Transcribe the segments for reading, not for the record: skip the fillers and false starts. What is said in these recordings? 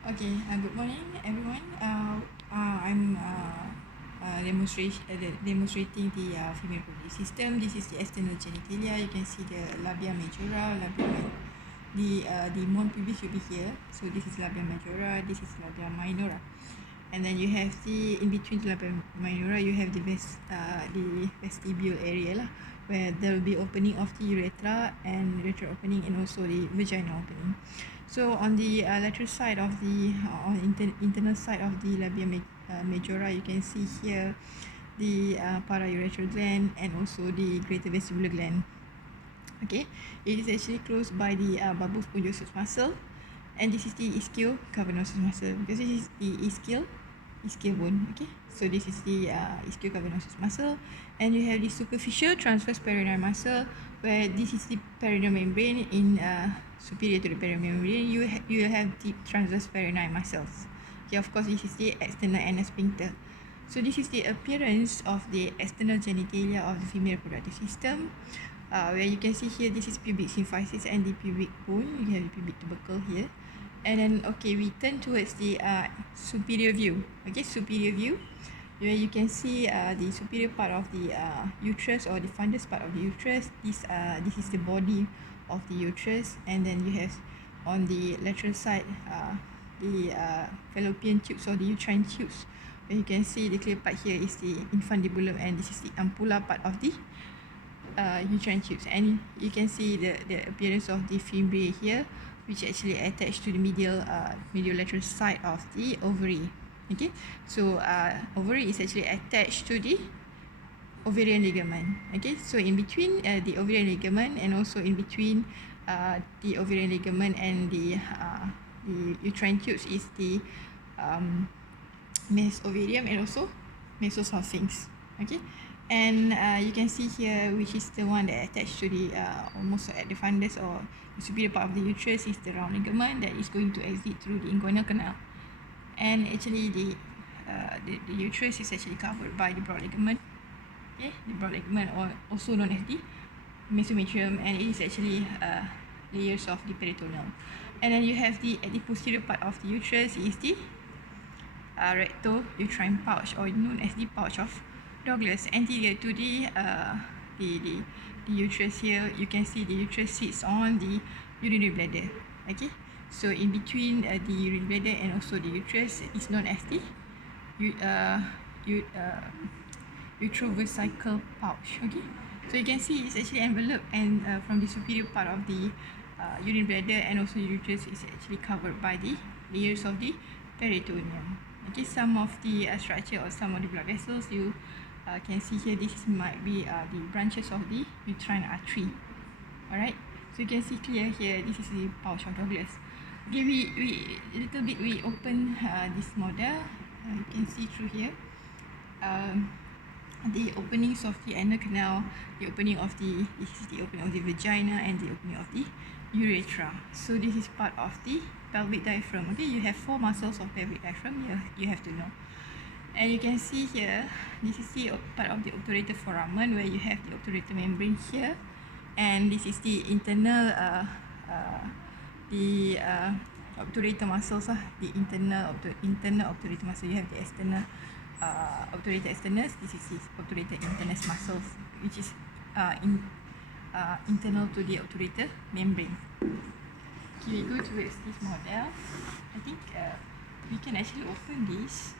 Okay, good morning everyone. I'm demonstrating the female reproductive system. This is the external genitalia. You can see the labia majora, the mon pubis should be here. So this is labia majora, this is labia minora. And then you have the in between the labia minora, you have the vestibule area lah, where there will be opening of the urethra and urethral opening and also the vaginal opening. So on the lateral side of the internal side of the labia majora, you can see here the paraurethral gland and also the greater vestibular gland. Okay, it is actually closed by the bulbous spongiosum muscle, and this is the ischiocavernosus muscle because this is the ischial bone. Okay, so this is the ischiocavernosus muscle, and you have the superficial transverse peroneal muscle, where this is the perineal membrane. In superior to the perineal membrane, you have deep transverse peroneal muscles. Okay, of course, this is the external anal sphincter. So this is the appearance of the external genitalia of the female reproductive system. Where you can see here, this is pubic symphysis and the pubic bone. You have the pubic tubercle here. And then, okay, we turn towards the superior view. Okay, superior view, where you can see the superior part of the uterus, or the fundus part of the uterus. This is the body of the uterus, and then you have on the lateral side the fallopian tubes or the uterine tubes. Where you can see the clear part here is the infundibulum, and this is the ampulla part of the uterine tubes. And you can see the appearance of the fimbriae here, which actually attached to the mediolateral side of the ovary. Okay, so ovary is actually attached to the ovarian ligament. Okay, so in between the ovarian ligament, and also in between the ovarian ligament and the uterine tubes, is the mesovarium and also mesosulfings. Okay, and you can see here, which is the one that attached to the almost at the fundus or the superior part of the uterus, is the round ligament that is going to exit through the inguinal canal. And actually the uterus is actually covered by the broad ligament. Okay, the broad ligament, or also known as the mesometrium, and it is actually layers of the peritoneum. And then you have at the posterior part of the uterus is the recto-uterine pouch, or known as the pouch of Douglas. Anterior to the uterus here, you can see the uterus sits on the urinary bladder. Okay, so in between the urinary bladder and also the uterus is known as the uterovesical pouch. Okay, so you can see it's actually enveloped, and from the superior part of the urinary bladder and also uterus is actually covered by the layers of the peritoneum. Okay, some of the structure or some of the blood vessels you can see here, this might be the branches of the uterine artery. Alright, so you can see clear here, this is the pouch of Douglas. Okay, we open this model. You can see through here the openings of the anal canal, this is the opening of the vagina, and the opening of the urethra. So this is part of the pelvic diaphragm. Okay, you have 4 muscles of pelvic diaphragm here, you have to know. And you can see here, this is the part of the obturator foramen, where you have the obturator membrane here, and this is the internal obturator muscles, the internal obturator muscle. You have the external obturator externus. This is the obturator internus muscles, which is internal to the obturator membrane. Okay, we go towards this model. I think we can actually open this.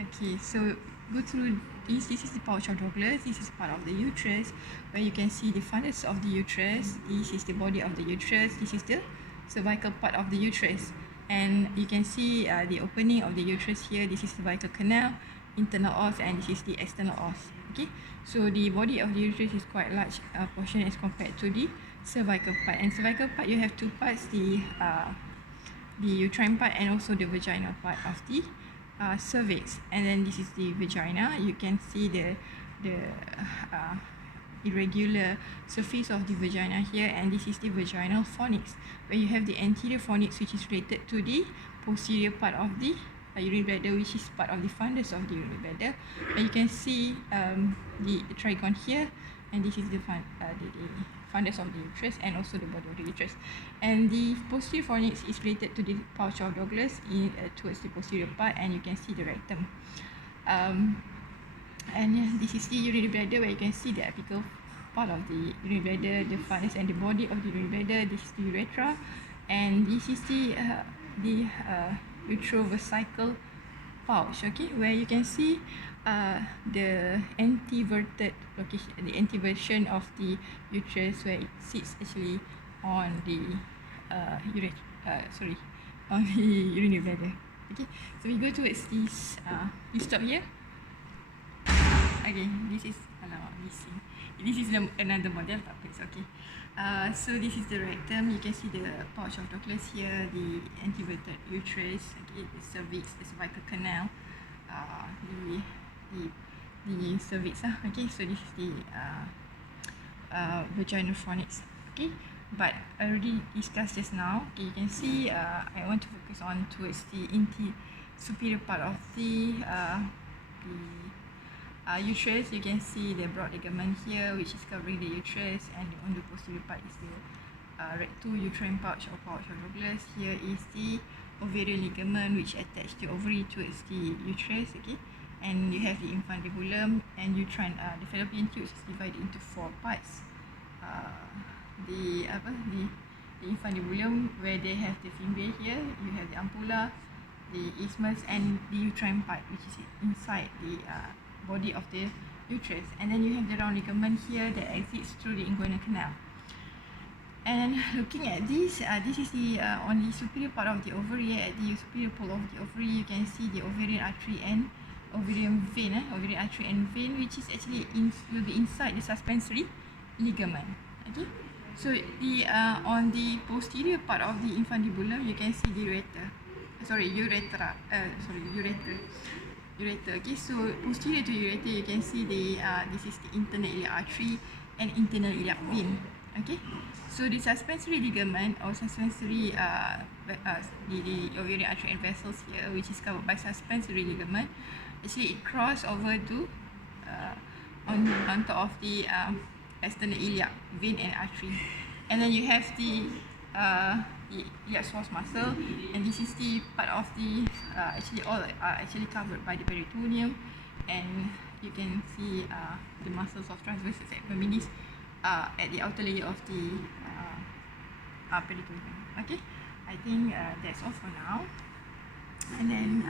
Okay, so go through this. This is the pouch of Douglas. This is part of the uterus, where you can see the fundus of the uterus. This is the body of the uterus. This is the cervical part of the uterus, and you can see the opening of the uterus here. This is the cervical canal, internal os, and this is the external os. Okay, so the body of the uterus is quite large portion as compared to the cervical part. And cervical part, you have 2 parts: the uterine part and also the vaginal part of the cervix. And then this is the vagina. You can see the irregular surface of the vagina here, and this is the vaginal fornix, where you have the anterior fornix, which is related to the posterior part of the urinary bladder, which is part of the fundus of the urinary bladder. And you can see the trigone here, and this is the fundus of the uterus and also the body of the uterus. And the posterior fornix is related to the pouch of Douglas towards the posterior part, and you can see the rectum. And this is the urinary bladder, where you can see the apical part of the urinary bladder, the fundus and the body of the urinary bladder. This is the urethra, and this is the uterovesical pouch, okay, where you can see the anteverted location, the anteversion of the uterus, where it sits actually on the on the urinary bladder. Okay, so we go towards this. You stop here. Okay, this is missing. This is another model, but it's okay. So this is the rectum. You can see the pouch of Douglas here, the anteverted uterus, okay, the cervix, the cervical canal, the cervix. Okay, so this is the vaginal fornix. Okay, but I already discussed just now. Okay, you can see I want to focus on towards the superior part of the uterus. You can see the broad ligament here, which is covering the uterus, and on the posterior part is the recto uterine pouch or pouch of Douglas. Here is the ovarian ligament, which attach the ovary towards the uterus. Okay, and you have the infundibulum and uterine. The fallopian tube is divided into 4 parts. The infundibulum, where they have the fimbriae here. You have the ampulla, the isthmus, and the uterine part, which is inside the body of the uterus. And then you have the round ligament here that exits through the inguinal canal. And looking at this, this is the on the superior part of the ovary. At the superior pole of the ovary, you can see the ovarian artery and ovarian vein, ovarian artery and vein, which is actually will be inside the suspensory ligament. Okay, so the on the posterior part of the infundibulum, you can see the urethra. Okay, so posterior to urethra, you can see the this is the internal iliac artery and internal iliac vein. Okay, so the suspensory ligament or suspensory the ovarian artery and vessels here, which is covered by suspensory ligament, actually it cross over to on top of the external iliac vein and artery. And then you have the iliac psoas muscle, and this is the part of the actually all are actually covered by the peritoneum, and you can see the muscles of transversus abdominis at the outer layer of the peritoneum. Okay, I think that's all for now. And then